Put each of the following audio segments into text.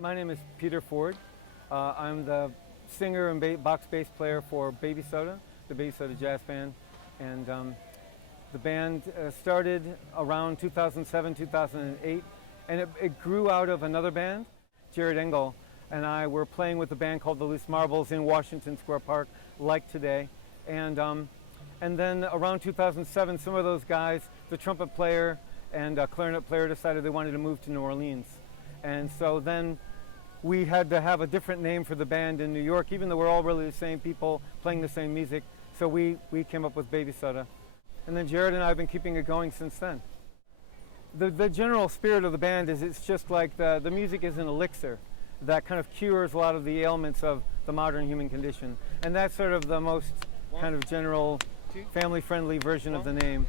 My name is Peter Ford. I'm the singer and box bass player for Baby Soda, the Baby Soda Jazz Band. And the band started around 2007, 2008, and it grew out of another band. Jared Engel and I were playing with a band called the Loose Marbles in Washington Square Park, like today. And then around 2007, some of those guys, the trumpet player and clarinet player, decided they wanted to move to New Orleans. And so then we had to have a different name for the band in New York, even though we're all really the same people playing the same music. So we came up with Baby Soda. And then Jared and I have been keeping it going since then. The general spirit of the band is it's just like the music is an elixir that kind of cures a lot of the ailments of the modern human condition. And that's sort of the most kind of general family-friendly version of the name.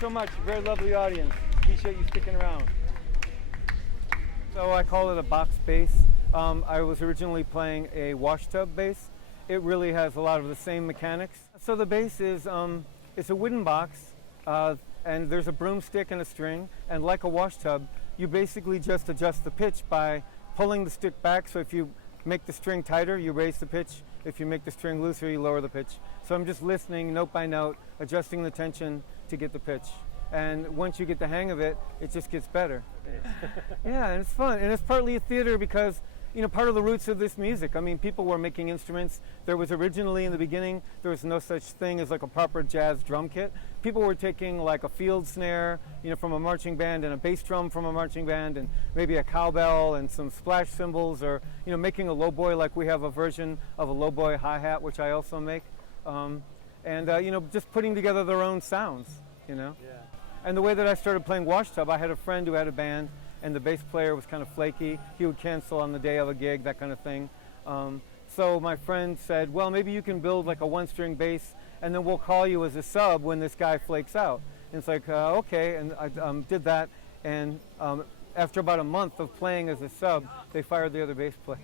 so much. Very lovely audience. Appreciate you sticking around. So I call it a box bass. I was originally playing a washtub bass. It really has a lot of the same mechanics. So the bass is it's a wooden box, and there's a broomstick and a string. And like a washtub, you basically just adjust the pitch by pulling the stick back. So if you make the string tighter, you raise the pitch. If you make the string looser, you lower the pitch. So I'm just listening note by note, adjusting the tension to get the pitch. And once you get the hang of it, it just gets better. Yeah, and it's fun. And it's partly a theater because, you know, part of the roots of this music. I mean, people were making instruments. There was originally, in the beginning, there was no such thing as like a proper jazz drum kit. People were taking like a field snare, you know, from a marching band, and a bass drum from a marching band, and maybe a cowbell and some splash cymbals, or, you know, making a lowboy, like we have a version of a lowboy hi-hat, which I also make. You know, just putting together their own sounds, you know. Yeah. And the way that I started playing washtub, I had a friend who had a band, and the bass player was kind of flaky. He would cancel on the day of a gig, that kind of thing. So my friend said, well, maybe you can build like a one-string bass, and then we'll call you as a sub when this guy flakes out. And it's like, okay, and I did that. And after about a month of playing as a sub, they fired the other bass player.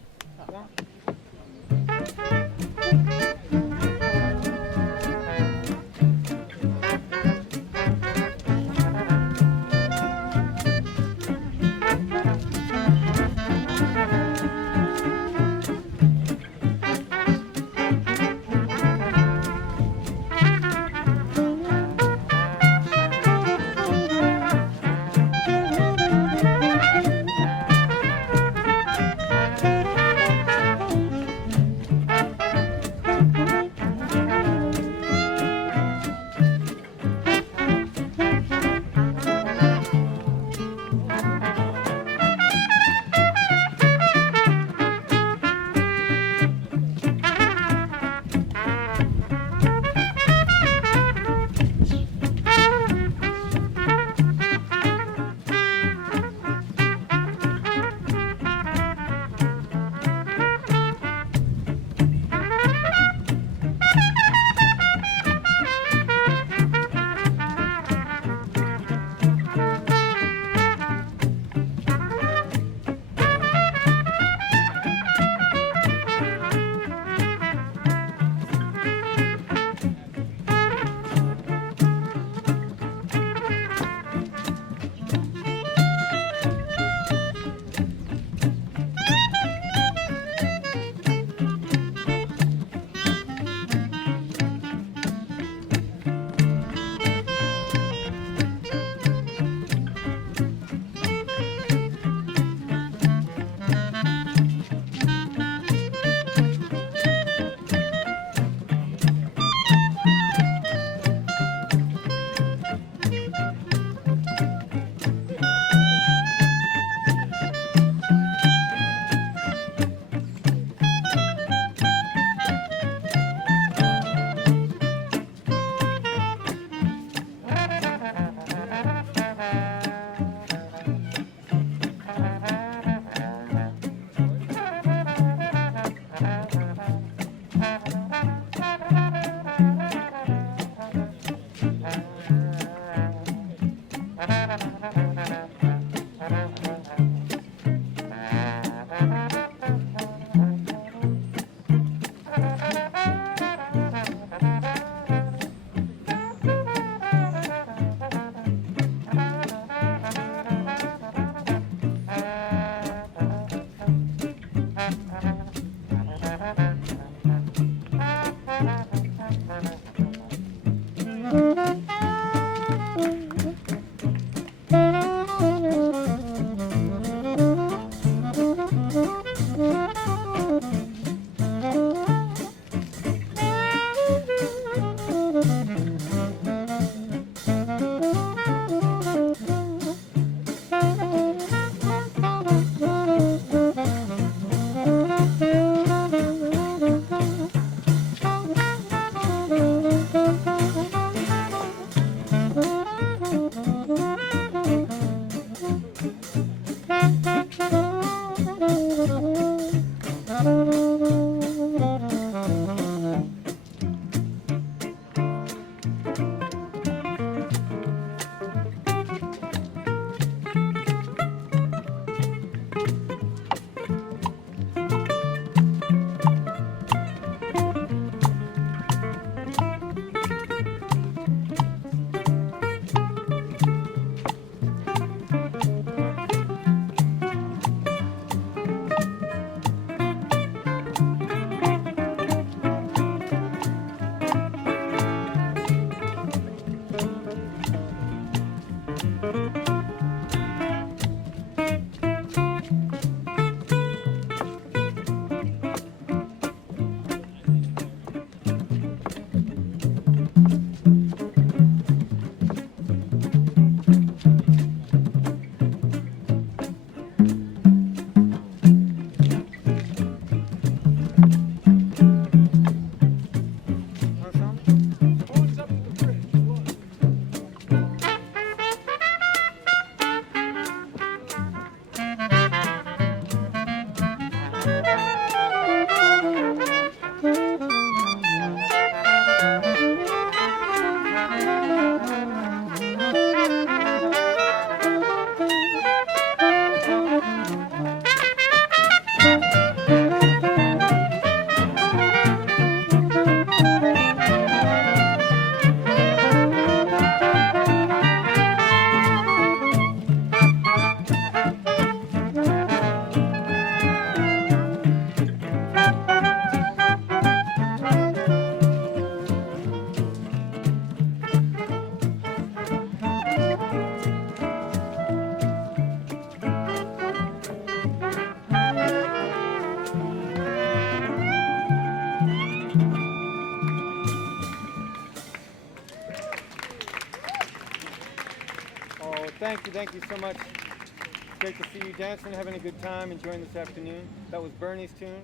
Thank you so much. It's great to see you dancing, having a good time, enjoying this afternoon. That was Bernie's tune.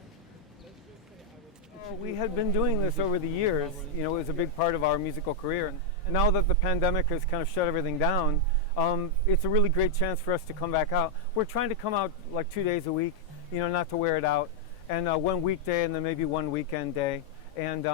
We had been doing this over the years. You know, it was a big part of our musical career. Now that the pandemic has kind of shut everything down, it's a really great chance for us to come back out. We're trying to come out like 2 days a week, you know, not to wear it out, and one weekday and then maybe one weekend day. And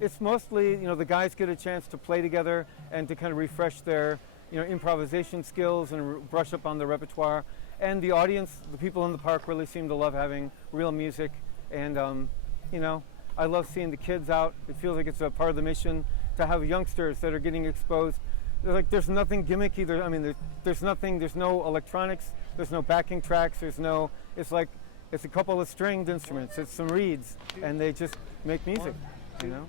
it's mostly, you know, the guys get a chance to play together and to kind of refresh their, you know, improvisation skills and brush up on the repertoire. And the audience, the people in the park really seem to love having real music. And, you know, I love seeing the kids out. It feels like it's a part of the mission to have youngsters that are getting exposed. There's nothing gimmicky. There's no electronics. There's no backing tracks. It's a couple of stringed instruments. It's some reeds, and they just make music, you know?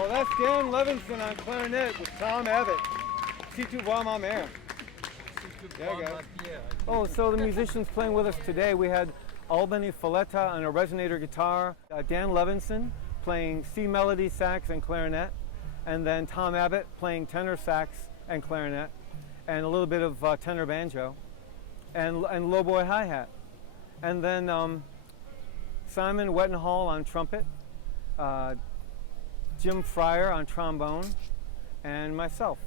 Oh, that's Dan Levinson on clarinet with Tom Abbott. Si tu vois ma mère. Yeah, guys. Oh, so the musicians playing with us today, we had Albany Folletta on a resonator guitar, Dan Levinson playing C melody sax and clarinet, and then Tom Abbott playing tenor sax and clarinet, and a little bit of tenor banjo, and lowboy hi-hat. And then Simon Wettenhall on trumpet, Jim Fryer on trombone, and myself.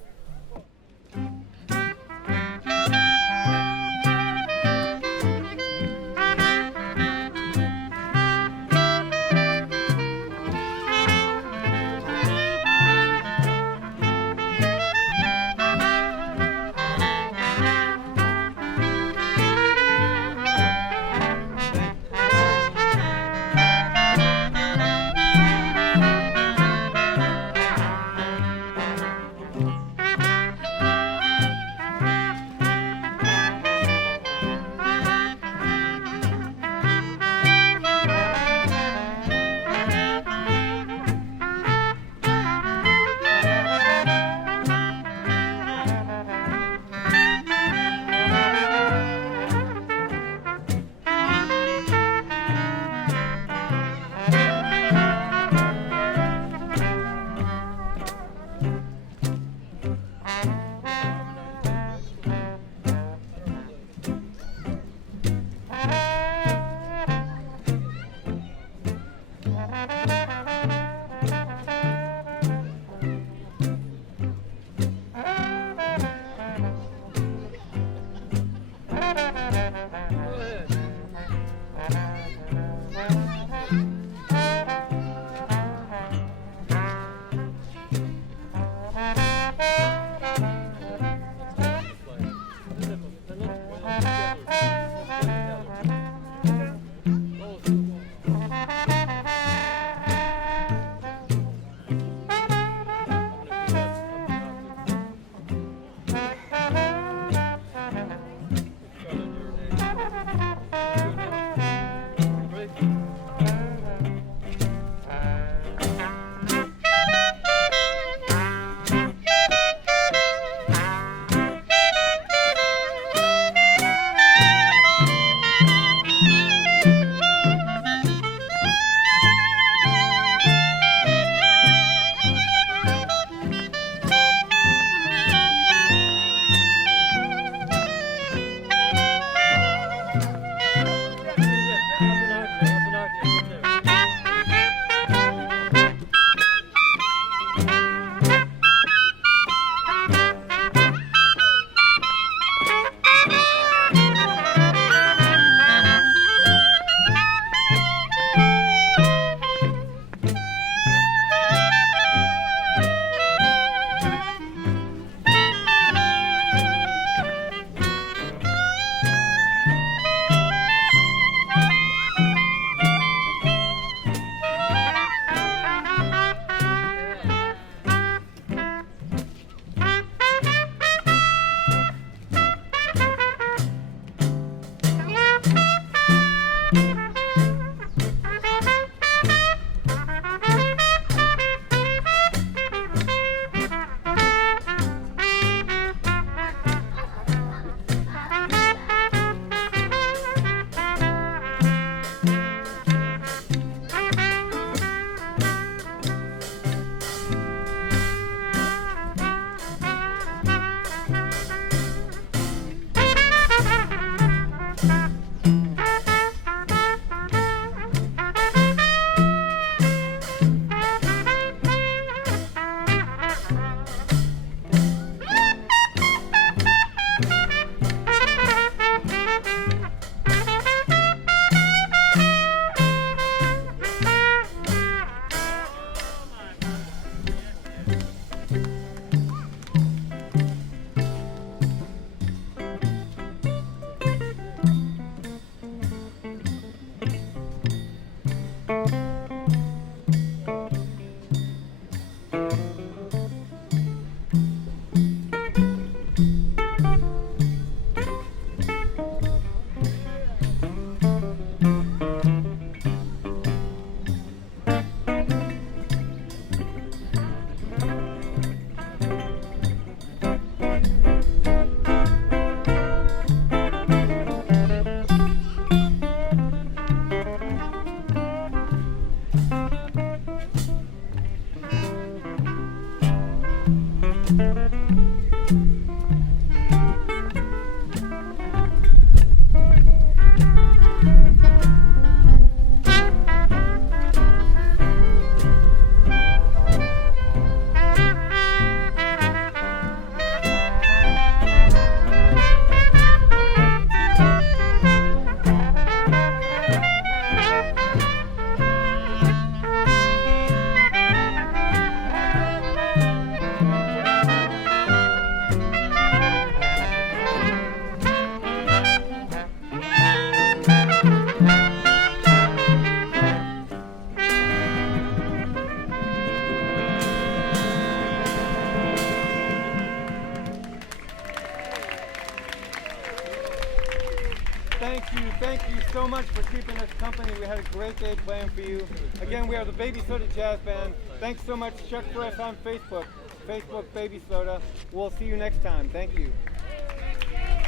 thank you so much for keeping us company. We had a great day playing for you. Again, we are the Baby Soda Jazz Band. Thanks so much. Check for us on Facebook. Facebook Baby Soda. We'll see you next time. Thank you.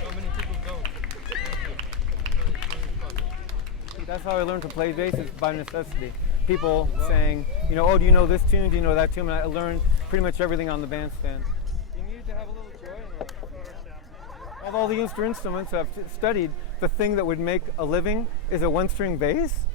So many people go. That's how I learned to play bass, is by necessity. People saying, you know, oh, do you know this tune? Do you know that tune? And I learned pretty much everything on the bandstand. You needed to have a little joy in life. Of all the instruments I've studied, the thing that would make a living is a one-string bass.